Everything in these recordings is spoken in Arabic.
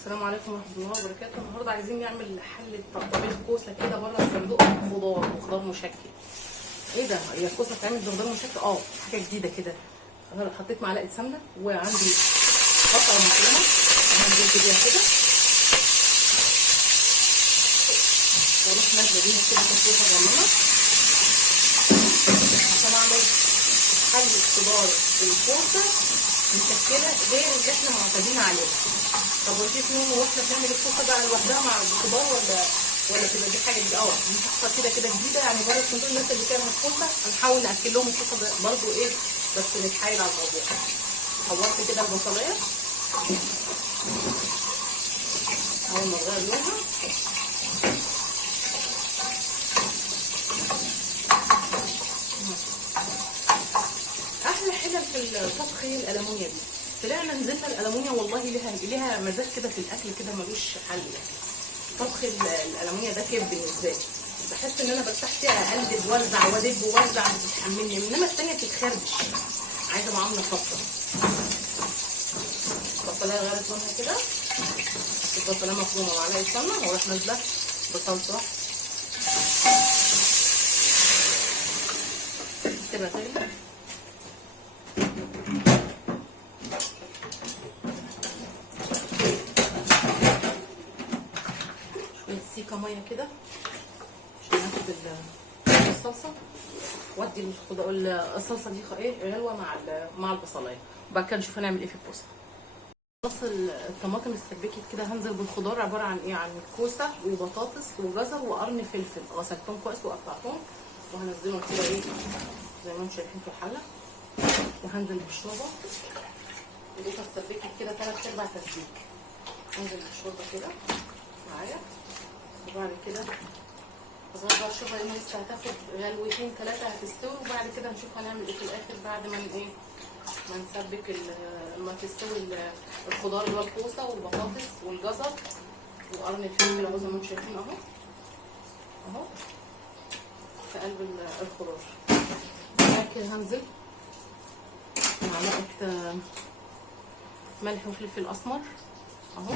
السلام عليكم ورحمه الله وبركاته. النهارده عايزين نعمل حله طبيخ كوسه كده بره الصندوق وخضار مشكل. ايه ده؟ هي الكوسه بتعمل بخضار مشكل؟ حاجه جديده كده. انا حطيت معلقه سمنه وعندي بصله مفرومه هنزل بيها كده واروح نازله بيها كده في الكوسه الرمانه عشان اعمل حله خضار بالكوسه مشكله غير اللي احنا معتادين عليها. طب وشيف نونو واحنا بنعمل الكوسه بقى لوحدها مع الخضار ولا تبقى دي حاجه جديده؟ دي تحفه كده جديده يعني. بره الصندوق الناس اللي بتعمل الكوسه هنحاول ناكل لهم الكوسه برضه بس نتحايل على الموضوع. حورت كده البصلايه اول ما تغير لونها احلى حاجه في الطبخ هي الالمونيا دي. طلعنا نزلنا الالمونيا والله ليها مزاج كده في الاكل كده ملوش حل. طبخ الالمونيا ده كيف بالنسبه لي، بحس ان انا برتاح فيها، اقلب وارزع وادب وارزع بتتحملني، انما الثانيه بتتخربش، عايزه معامله خاصه. البصلايه غيرت لونها كده، البصلايه مفرومه ومعلقه سمنه واروح نازله بصلصه سيبها تغلي. سيكه ميه كده عشان اخد الصلصه وادي الصلصه دي غلوه مع البصلايه، وبعد كده نشوف هنعمل ايه في الكوسه. خلاص الطماطم استبكت كده، هنزل بالخضار عباره عن ايه؟ عن كوسه وبطاطس وجزر وقرن فلفل، غسلتهم كويس وقطعتهم وهنزلهم كده زي ما انتم شايفين في الحله، وهنزل بالشوربه ودي استبكت كده 3/4 تسبيك. هنزل بالشوربه كده معايا، وبعد كده هظبط الشوربه لان لسه هتاخد غلوتين 3 هتستوي، وبعد كده نشوف هنعمل ايه في الاخر بعد ما ما نسبك ما تستوي الخضار اللي هو الكوسه والبطاطس والجزر وقرن الفلفل اهو زي ما انتم شايفين اهو في قلب الخضار. بعد كده هنزل معلقه ملح وفلفل اسمر اهو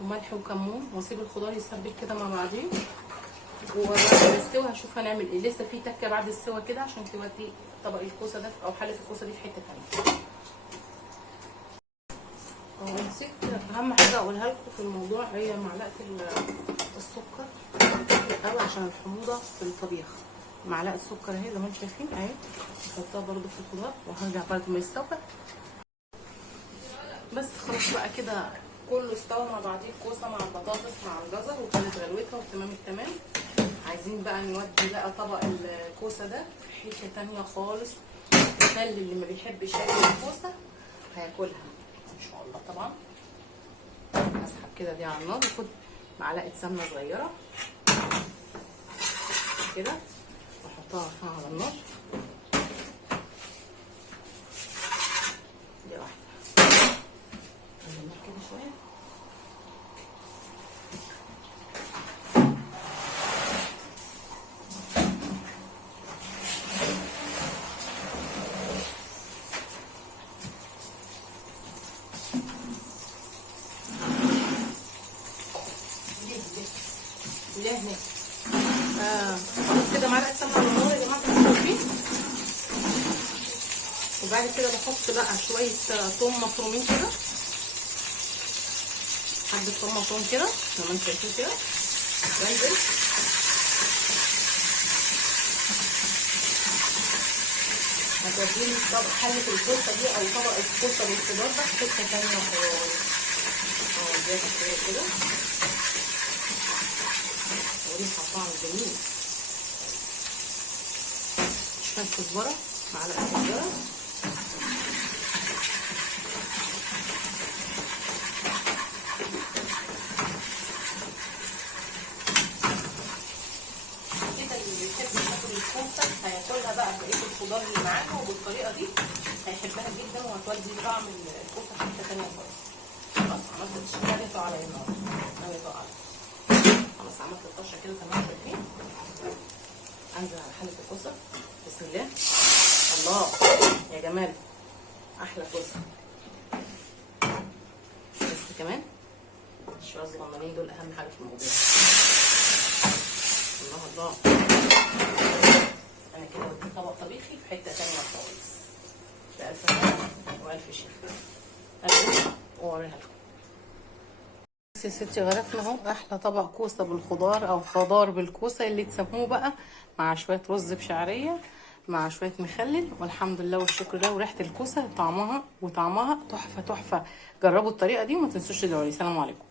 وملح وكمون، واسيب الخضار يسبك كده مع بعضيه، وبعد ما يستوي هشوف هنعمل ايه. لسه في تكه بعد السوا كده عشان تودي طبق الكوسه ده او حله الكوسه دي في حته ثانيه. نسيت اهم حاجه اقولها لكم في الموضوع، هي معلقه السكر قوي عشان الحموضه في الطبيخ. معلقه سكر اهي زي ما انتم شايفين اهي، نحطها برده في الخضار وهرجع بعد ما يستوي. بس خلاص بقى كده كله استوى مع بعضيه، الكوسه مع البطاطس مع الجزر وكانت غلوتها وتمام التمام. عايزين بقى نودي بقى طبق الكوسه ده في حته تانيه خالص، يخلي اللي ما بيحبش ياكل الكوسه هياكلها ان شاء الله. طبعا هسحب كده دي على النار واخد معلقه سمنه صغيره كده واحطها على النار دي واحده كده شويه. ليه خلاص كده معلقه سمنه على النار يا جماعه شايفين. وبعد كده بحط بقى شويه ثوم مفرومين كده، حبه ثوم مفروم كده زي ما انتم شايفين كده، بنزل هتوديني طبق حله الكوسه دي او طبق الكوسه بالخضار ده في حته ثانيه خالص. كده وريحه طعم جميل. شويه كزبره، معلقه كزبره، كده اللي بيحب ياكل الكوسه هياكلها بقى بقيه الخضار اللي معاها، وبالطريقه دي هيحبها جدا وهتودي طعم الكوسه في حته ثانيه خالص. خلاص عملت الشغل يطلع على النار خلاص، عملت الطشه كده تمام. شايفين؟ انزل على حله الكوسه بسم الله. الله يا جمال، احلى كوسه. كمان. الشويه الصغننين دول اهم حاجه في الموضوع. الله الله. انا كده بدي طبق طبيخي في حته تانيه خالص. بألف هنا والف شفا. انا واوريها لكم. يا ستي غرفنا اهو احلى طبق كوسه بالخضار او خضار بالكوسه اللي تسموه بقى، مع شويه رز بشعريه مع شويه مخلل، والحمد لله والشكر لله. وريحه الكوسه طعمها تحفه تحفه. جربوا الطريقه دي وما تنسوش تدعوا لي. سلام عليكم.